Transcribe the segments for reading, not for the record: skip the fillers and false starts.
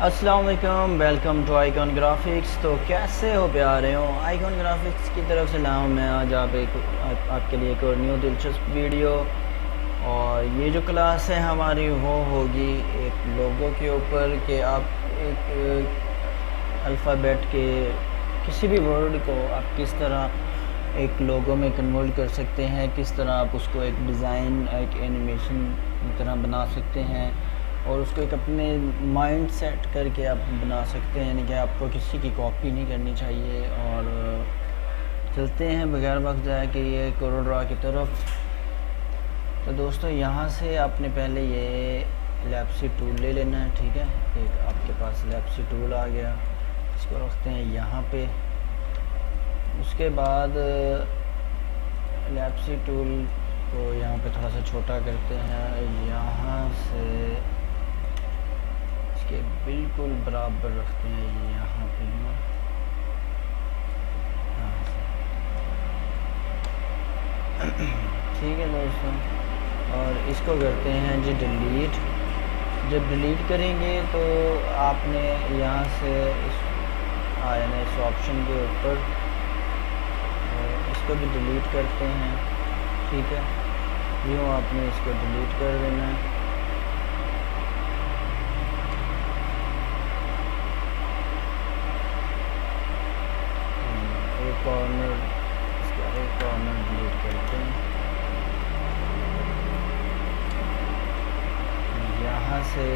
अस्सलाम वालेकुम, welcome to icon graphics. तो कैसे हो प्यारे हो। आइकॉन ग्राफिक्स की तरफ से लाऊं मैं आज आपके लिए एक और न्यू दिलचस्प वीडियो। और ये जो क्लास है हमारी वो होगी एक लोगो के ऊपर कि आप एक अल्फ़ाबेट के किसी भी वर्ड को आप किस तरह एक लोगो में कन्वर्ट कर सकते हैं, किस तरह आप उसको एक डिज़ाइन एक एनिमेशन की तरह बना सकते हैं और उसको एक अपने माइंड सेट करके आप बना सकते हैं। यानी कि आपको किसी की कॉपी नहीं करनी चाहिए। और चलते हैं बगैर वक्त जाए कि ये कोरो ड्रा की तरफ। तो दोस्तों यहाँ से आपने पहले ये लैप्सी टूल ले लेना है, ठीक है। एक आपके पास लैप्सी टूल आ गया, इसको रखते हैं यहाँ पे। उसके बाद लैप्सी टूल को यहाँ पे थोड़ा सा छोटा करते हैं, यहाँ से इसके बिल्कुल बराबर रखते हैं यहाँ पे ना। ठीक है दोस्तों, और इसको करते हैं जी डिलीट। जब डिलीट करेंगे तो आपने यहाँ से आ जाना इस ऑप्शन के ऊपर, इसको भी डिलीट करते हैं, ठीक है। यूँ आपने इसको डिलीट कर देना है। एक कॉर्नर, इसका एक कॉर्नर डिलीट करते हैं। यहाँ से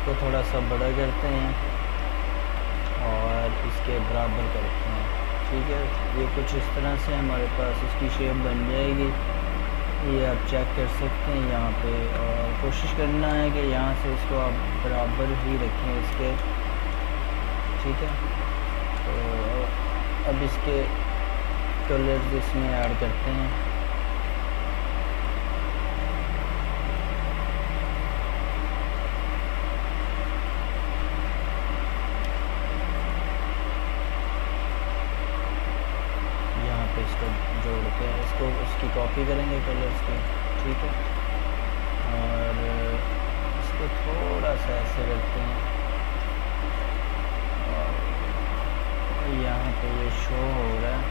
इसको थोड़ा सा बड़ा करते हैं और इसके बराबर करते हैं, ठीक है। ये कुछ इस तरह से हमारे पास इसकी शेप बन जाएगी। ये आप चेक कर सकते हैं यहाँ पे। और कोशिश करना है कि यहाँ से इसको आप बराबर ही रखें इसके, ठीक है। तो अब इसके कलर्स इसमें ऐड करते हैं। इसको जोड़ते हैं, इसको उसकी कॉपी करेंगे कलर्स की, ठीक है। और इसको थोड़ा सा ऐसे करते हैं और यहाँ पे ये शो हो रहा है,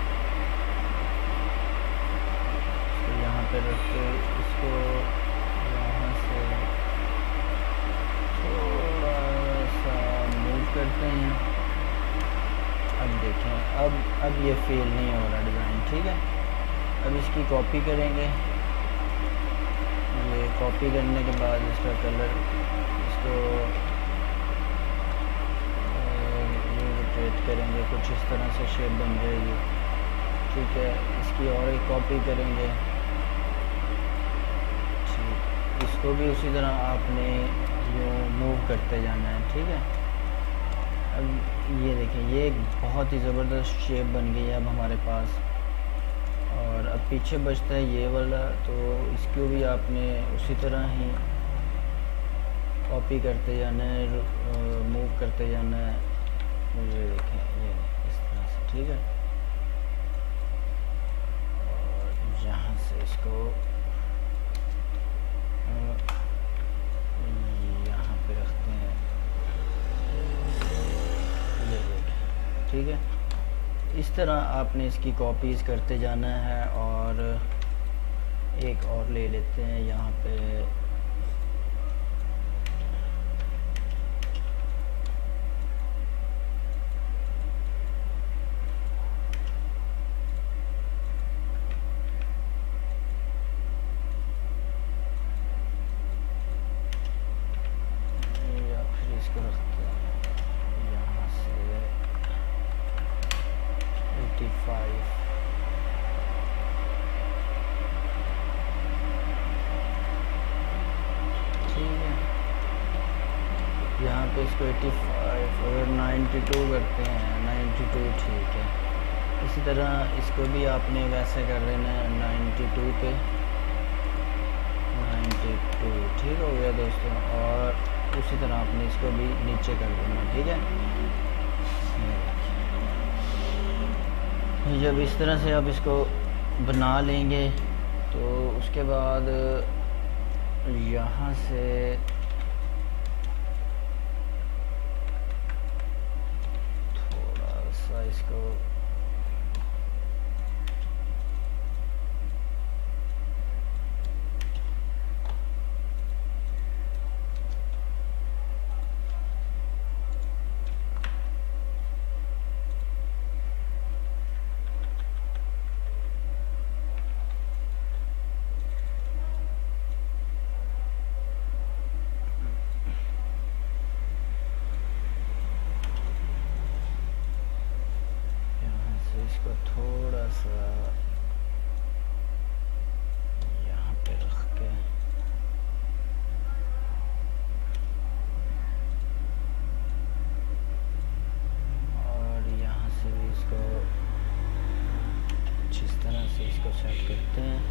इसको यहाँ पे रख के इसको यहाँ से थोड़ा सा मूव करते हैं। अब देखें, अब ये फेल नहीं हो रहा डिज़ाइन, ठीक है। अब इसकी कॉपी करेंगे। ये कॉपी करने के बाद इसका कलर, इसको ये रोटेट करेंगे, कुछ इस तरह से शेप बन जाएगी, ठीक है। इसकी और एक कॉपी करेंगे, ठीक। इसको भी उसी तरह आपने यूँ मूव करते जाना है, ठीक है। अब ये देखें, ये एक बहुत ही ज़बरदस्त शेप बन गई है अब हमारे पास। और अब पीछे बचता है ये वाला, तो इसको भी आपने उसी तरह ही कॉपी करते जाना है, मूव करते जाना है। ये देखें, ये इस तरह से, ठीक है। और यहाँ से इसको यहाँ पे रखते हैं, ये देखें, ठीक है। इस तरह आपने इसकी कॉपीज़ करते जाना है। और एक और ले लेते हैं यहाँ पे, पे इसको 85, अगर 92 करते हैं 92, ठीक है। इसी तरह इसको भी आपने वैसे कर देना है 92 पे 92, ठीक हो गया दोस्तों। और उसी तरह आपने इसको भी नीचे कर देना, ठीक है। जब इस तरह से आप इसको बना लेंगे तो उसके बाद यहाँ से थोड़ा सा इसको इसको थोड़ा सा यहाँ पे रख के और यहाँ से भी इसको जिस तरह से इसको सेट करते हैं।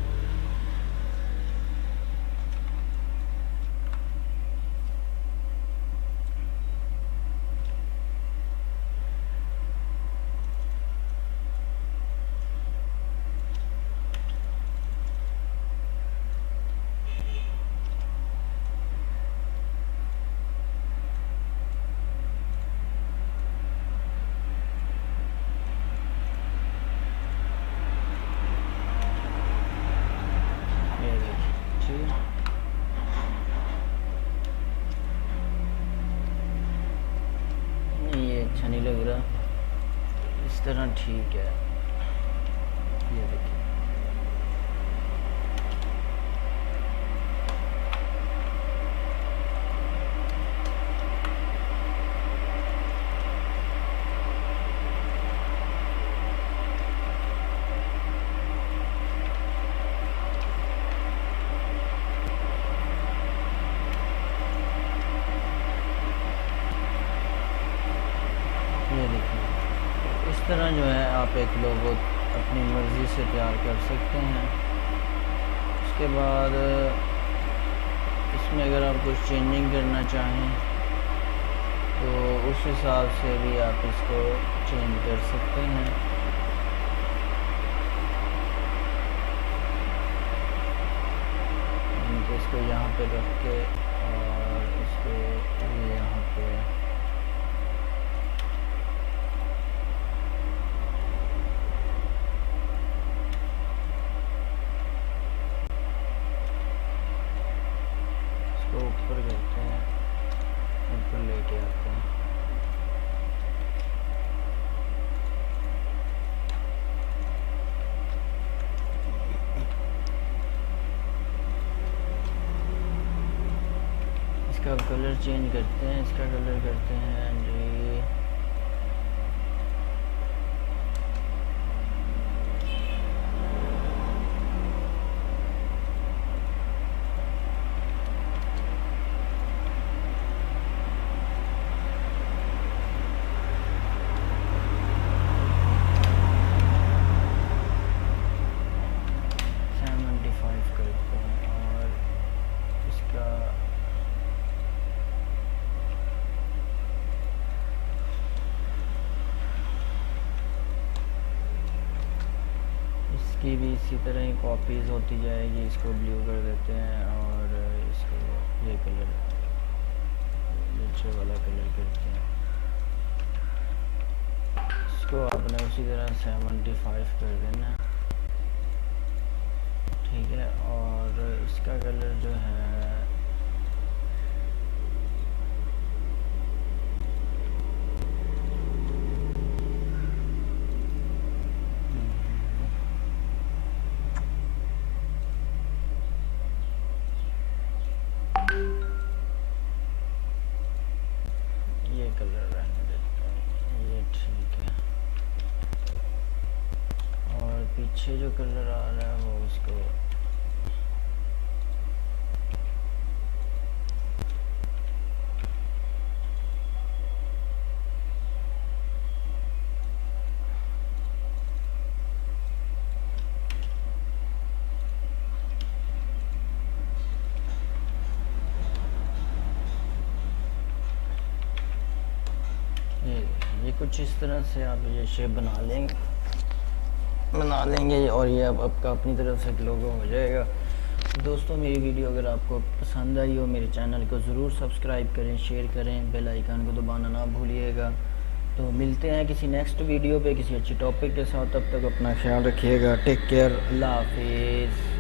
ये अच्छा नहीं लग रहा, इस तरह ठीक है। ये देखिए इस तरह जो है आप एक लोगो अपनी मर्ज़ी से तैयार कर सकते हैं। उसके बाद इसमें अगर आप कुछ चेंजिंग करना चाहें तो उस हिसाब से भी आप इसको चेंज कर सकते हैं। इसको यहाँ पे रख के और इसको यहाँ पे ऊपर करते हैं, ऊपर लेके आते हैं। इसका कलर चेंज करते हैं, इसका कलर करते हैं जी की भी इसी तरह ही कॉपीज़ होती जाएगी। इसको ब्लू कर देते हैं और इसको ये कलर नीचे वाला कलर करते हैं। इसको आपने उसी तरह 75 कर देना, ठीक है। और इसका कलर जो है कलर रहने देते हैं, ये ठीक है। और पीछे जो कलर आ रहा है वो उसको कुछ इस तरह से आप ये शेप बना लेंगे और ये अब आपका अपनी तरफ से लोगो हो जाएगा। दोस्तों मेरी वीडियो अगर आपको पसंद आई हो मेरे चैनल को ज़रूर सब्सक्राइब करें, शेयर करें, बेल आइकन को दबाना ना भूलिएगा। तो मिलते हैं किसी नेक्स्ट वीडियो पे किसी अच्छी टॉपिक के साथ। तब तक अपना ख्याल रखिएगा। टेक केयर, अल्लाह हाफिज़।